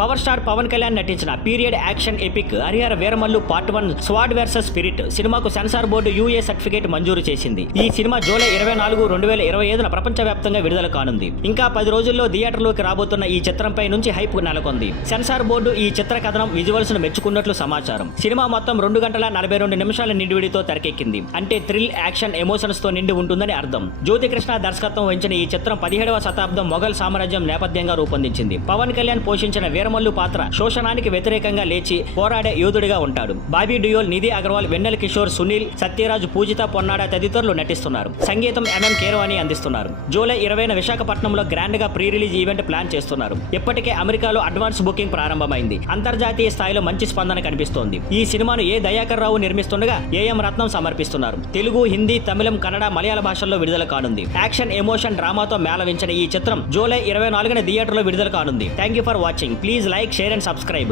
Power star Pawan Kalyan నటించిన period action epic Harihara Veeramallu part 1 స్వాడ్ versus spirit సినిమాకు censor board UA certificate మంజూరు చేసింది. ఈ సినిమా జూలై 24, 2025న ప్రపంచవ్యాప్తంగా విడుదల కానుంది. ఇంకా 10 రోజుల్లో థియేటర్లోకి రాబోతున్న ఈ చిత్రంపై నుంచి హైప్ నెలకొంది. సెన్సార్ బోర్డు ఈ చిత్ర కథనం విజువల్స్ ను మెచ్చుకున్నట్లు సమాచారం. సినిమా మొత్తం 2 గంటల 42 నిమిషాల నిడివిడితో తెరకెక్కింది. అంటే థ్రిల్, యాక్షన్, ఎమోషన్స్ తో నిండి ఉంటుందని అర్థం. జ్యోతి కృష్ణ దర్శకత్వం వహించిన ఈ చిత్రం 17వ శతాబ్దం మొఘల్ సామ్రాజ్యం నేపథ్యంగా రూపొందించింది. పవన్ కళ్యాణ్ పోషించిన వీరమల్లు పాత్ర శోషణానికి వ్యతిరేకంగా లేచి పోరాడే యోధుడిగా ఉంటాడు. బాబీ డియోల్, నిధి అగర్వాల్, వెన్నెల కిషోర్, సునీల్, సత్యరాజ్, పూజిత పొన్నాడ తదితరులు నటిస్తున్నారు. సంగీతం ఎంఎం కీరవాణి అందిస్తున్నారు. జూలై 20న విశాఖపట్నంలో గ్రాండ్ గా ప్రీ రిలీజ్ ఈవెంట్ ప్లాన్ చేస్తున్నారు. ఇప్పటికే అమెరికాలో అడ్వాన్స్ బుకింగ్ ప్రారంభమైంది. అంతర్జాతీయ స్థాయిలో మంచి స్పందన కనిపిస్తోంది. ఈ సినిమాను ఏ దయాకర్ రావు నిర్మిస్తుండగా ఏఎం రత్నం సమర్పిస్తున్నారు. తెలుగు, హిందీ, తమిళం, కన్నడ, మలయాళ భాషల్లో విడుదల కానుంది. యాక్షన్, ఎమోషన్, డ్రామాతో మేళవించిన ఈ చిత్రం జూలై 24న థియేటర్లో విడుదల కానుంది. Thank you for watching. Please like, share and subscribe.